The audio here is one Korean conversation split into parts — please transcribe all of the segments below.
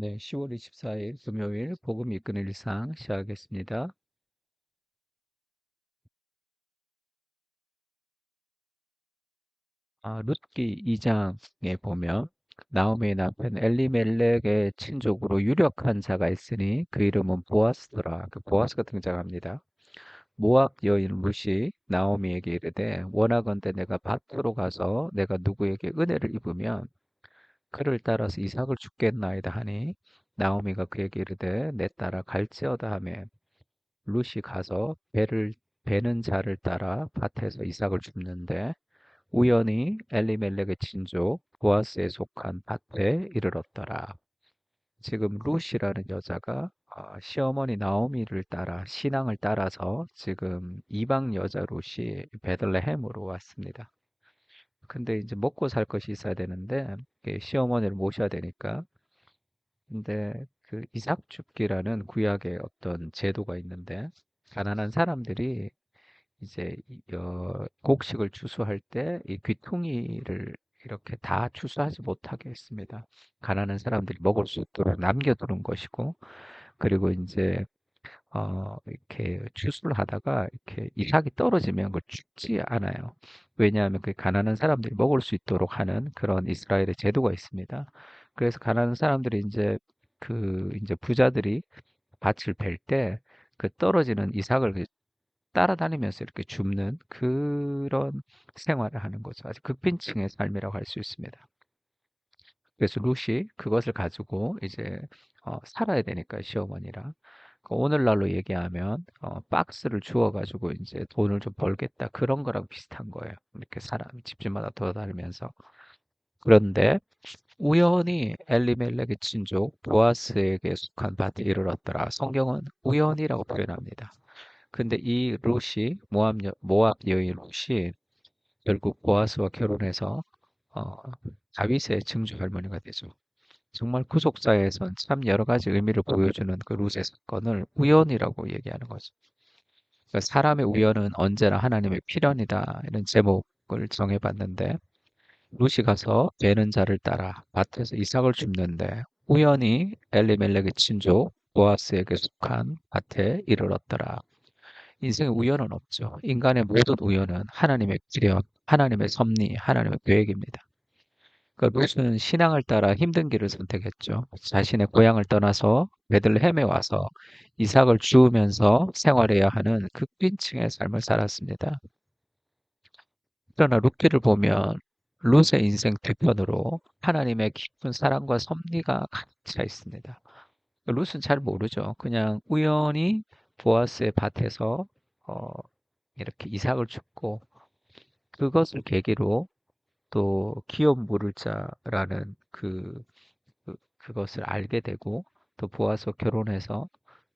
네, 10월 24일 금요일 복음 이끄는 일상 시작하겠습니다. 룻기 2장에 보면 나오미의 남편 엘리멜렉의 친족으로 유력한 자가 있으니 그 이름은 보아스더라. 그 보아스가 등장합니다. 모압 여인 룻이 나오미에게 이르되 원하건대 내가 밭으로 가서 내가 누구에게 은혜를 입으면 그를 따라서 이삭을 죽겠나이다 하니 나오미가 그에게 이르되 내 딸아 갈지어다 하매 룻이 가서 베는 자를 따라 밭에서 이삭을 줍는데 우연히 엘리멜렉의 친족 보아스에 속한 밭에 이르렀더라. 지금 룻이라는 여자가 시어머니 나오미를 따라 신앙을 따라서 지금 이방 여자 룻이 베들레헴으로 왔습니다. 근데 이제 먹고 살 것이 있어야 되는데 시어머니를 모셔야 되니까 근데 그 이삭 줍기라는 구약의 어떤 제도가 있는데 가난한 사람들이 이제 곡식을 추수할 때 이 귀퉁이를 이렇게 다 추수하지 못하게 했습니다. 가난한 사람들이 먹을 수 있도록 남겨두는 것이고, 그리고 이제 이렇게 추수를 하다가 이렇게 이삭이 떨어지면 그걸 죽지 않아요. 왜냐하면 그 가난한 사람들이 먹을 수 있도록 하는 그런 이스라엘의 제도가 있습니다. 그래서 가난한 사람들이 이제 부자들이 밭을 벨 때 그 떨어지는 이삭을 따라다니면서 이렇게 줍는 그런 생활을 하는 거죠. 아주 극빈층의 삶이라고 할 수 있습니다. 그래서 룻이 그것을 가지고 이제 살아야 되니까 시어머니랑 오늘날로 얘기하면 박스를 주워 가지고 이제 돈을 좀 벌겠다 그런 거랑 비슷한 거예요. 이렇게 사람 집집마다 돌아다니면서 그런데 우연히 엘리멜렉의 친족 보아스에게 속한 밭에 이르렀더라. 성경은 우연이라고 표현합니다. 근데 이 룻이 모압 여인 룻이 결국 보아스와 결혼해서 어, 다윗의 증조 할머니가 되죠. 정말 구속사에선 참 여러 가지 의미를 보여주는 그 룻의 사건을 우연이라고 얘기하는 거죠. 그러니까 사람의 우연은 언제나 하나님의 필연이다 이런 제목을 정해봤는데 룻이 가서 베는 자를 따라 밭에서 이삭을 줍는데 우연히 엘리멜렉의 친족 보아스에게 속한 밭에 이르렀더라. 인생에 우연은 없죠. 인간의 모든 우연은 하나님의 기련, 하나님의 섭리, 하나님의 계획입니다. 그러니까 롯은 신앙을 따라 힘든 길을 선택했죠. 자신의 고향을 떠나서 베들레헴에 와서 이삭을 주우면서 생활해야 하는 극빈층의 삶을 살았습니다. 그러나 룻기를 보면 롯의 인생 뒤편으로 하나님의 깊은 사랑과 섭리가 가득 차 있습니다. 롯은 잘 모르죠. 그냥 우연히 보아스의 밭에서 어, 이렇게 이삭을 줍고 그것을 계기로 또 기업 물을 자라는 그것을 알게 되고 또 보아서 결혼해서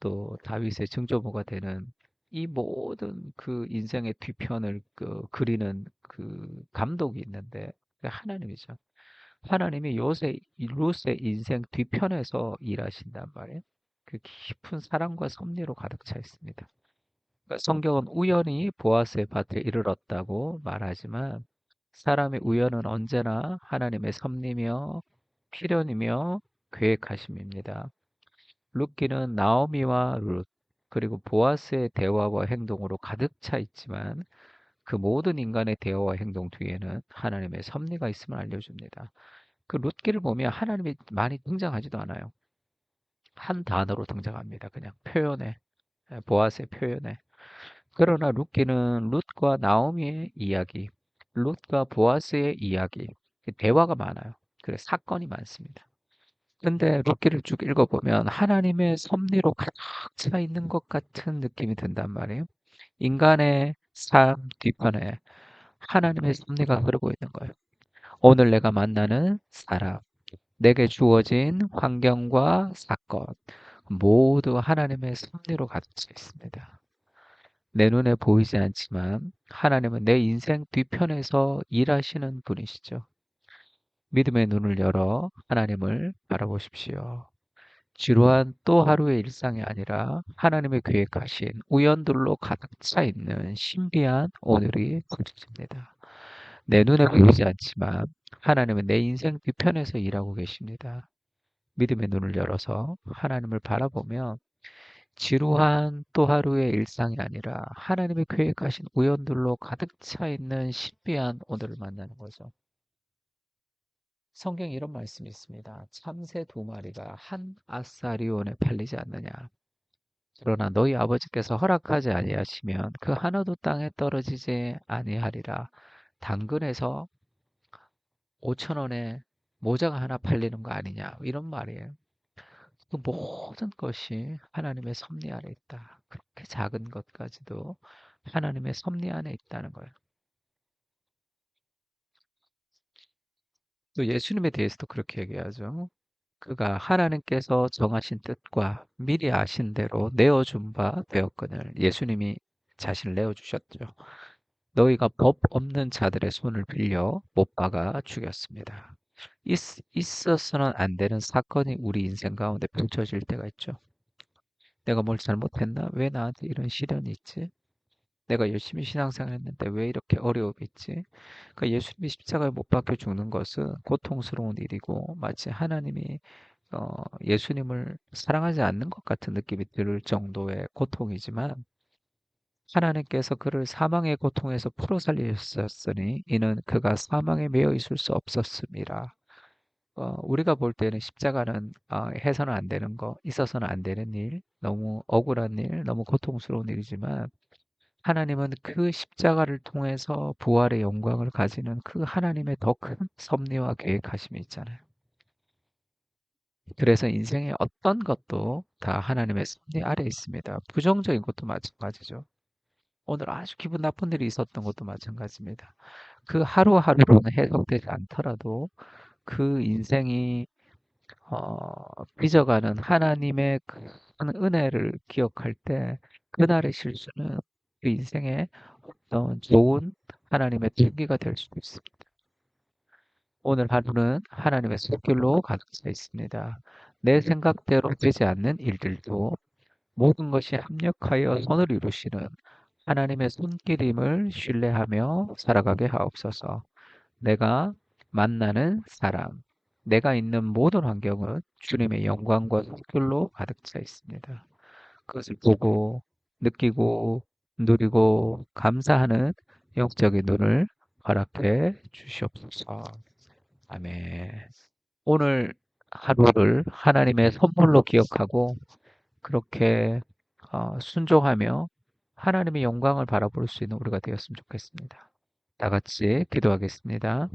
또 다윗의 증조부가 되는 이 모든 그 인생의 뒤편을 그리는 그 감독이 있는데 그게 하나님이죠. 하나님이 롯의 인생 뒤편에서 일하신단 말이에요. 그 깊은 사랑과 섭리로 가득 차 있습니다. 그러니까 성경은 우연히 보아스의 밭에 이르렀다고 말하지만 사람의 우연은 언제나 하나님의 섭리며 필연이며 계획하심입니다. 룻기는 나오미와 룻 그리고 보아스의 대화와 행동으로 가득 차 있지만 그 모든 인간의 대화와 행동 뒤에는 하나님의 섭리가 있음을 알려줍니다. 그 룻기를 보면 하나님이 많이 등장하지도 않아요. 한 단어로 등장합니다. 그냥 표현에 보아스의 표현에 그러나 룻기는 룻과 나오미의 이야기, 룻과 보아스의 이야기, 대화가 많아요. 그래서 사건이 많습니다. 근데 룻기를 쭉 읽어보면 하나님의 섭리로 가득 차 있는 것 같은 느낌이 든단 말이에요. 인간의 삶 뒤편에 하나님의 섭리가 흐르고 있는 거예요. 오늘 내가 만나는 사람, 내게 주어진 환경과 사건, 모두 하나님의 섭리로 가득 차 있습니다. 내 눈에 보이지 않지만 하나님은 내 인생 뒤편에서 일하시는 분이시죠. 믿음의 눈을 열어 하나님을 바라보십시오. 지루한 또 하루의 일상이 아니라 하나님의 계획하신 우연들로 가득 차 있는 신비한 오늘이 펼쳐집니다. 내 눈에 보이지 않지만 하나님은 내 인생 뒤편에서 일하고 계십니다. 믿음의 눈을 열어서 하나님을 바라보면 지루한 또 하루의 일상이 아니라 하나님의 계획하신 우연들로 가득 차 있는 신비한 오늘을 만나는 거죠. 성경에 이런 말씀이 있습니다. 참새 두 마리가 한 아사리온에 팔리지 않느냐. 그러나 너희 아버지께서 허락하지 아니하시면 그 하나도 땅에 떨어지지 아니하리라. 당근에서 5천 원에 모자가 하나 팔리는 거 아니냐. 이런 말이에요. 그 모든 것이 하나님의 섭리 안에 있다. 그렇게 작은 것까지도 하나님의 섭리 안에 있다는 거예요. 또 예수님에 대해서도 그렇게 얘기하죠. 그가 하나님께서 정하신 뜻과 미리 아신 대로 내어준 바 되었거늘 예수님이 자신을 내어주셨죠. 너희가 법 없는 자들의 손을 빌려 못 박아 죽였습니다. 있어서는 안 되는 사건이 우리 인생 가운데 펼쳐질 때가 있죠. 내가 뭘 잘못했나? 왜 나한테 이런 시련이 있지? 내가 열심히 신앙생활 했는데 왜 이렇게 어려움이 있지? 그러니까 예수님이 십자가에 못 박혀 죽는 것은 고통스러운 일이고 마치 하나님이 예수님을 사랑하지 않는 것 같은 느낌이 들 정도의 고통이지만 하나님께서 그를 사망의 고통에서 풀어 살리셨으니 이는 그가 사망에 매여 있을 수 없었습니다. 우리가 볼 때는 십자가는 해서는 안 되는 거, 있어서는 안 되는 일, 너무 억울한 일, 너무 고통스러운 일이지만 하나님은 그 십자가를 통해서 부활의 영광을 가지는 그 하나님의 더 큰 섭리와 계획하심이 있잖아요. 그래서 인생의 어떤 것도 다 하나님의 섭리 아래 있습니다. 부정적인 것도 마찬가지죠. 오늘 아주 기분 나쁜 일이 있었던 것도 마찬가지입니다. 그 하루하루로는 해석되지 않더라도 그 인생이 빚어가는 하나님의 큰 은혜를 기억할 때 그날의 실수는 그 인생의 어떤 좋은 하나님의 동기가 될 수도 있습니다. 오늘 하루는 하나님의 손길로 가득 차 있습니다. 내 생각대로 되지 않는 일들도 모든 것이 합력하여 선을 이루시는 하나님의 손길임을 신뢰하며 살아가게 하옵소서. 내가 만나는 사람, 내가 있는 모든 환경은 주님의 영광과 손길로 가득 차 있습니다. 그것을 보고 느끼고 누리고 감사하는 영적인 눈을 허락해 주시옵소서. 아멘. 오늘 하루를 하나님의 선물로 기억하고 그렇게 순종하며 하나님의 영광을 바라볼 수 있는 우리가 되었으면 좋겠습니다. 다 같이 기도하겠습니다.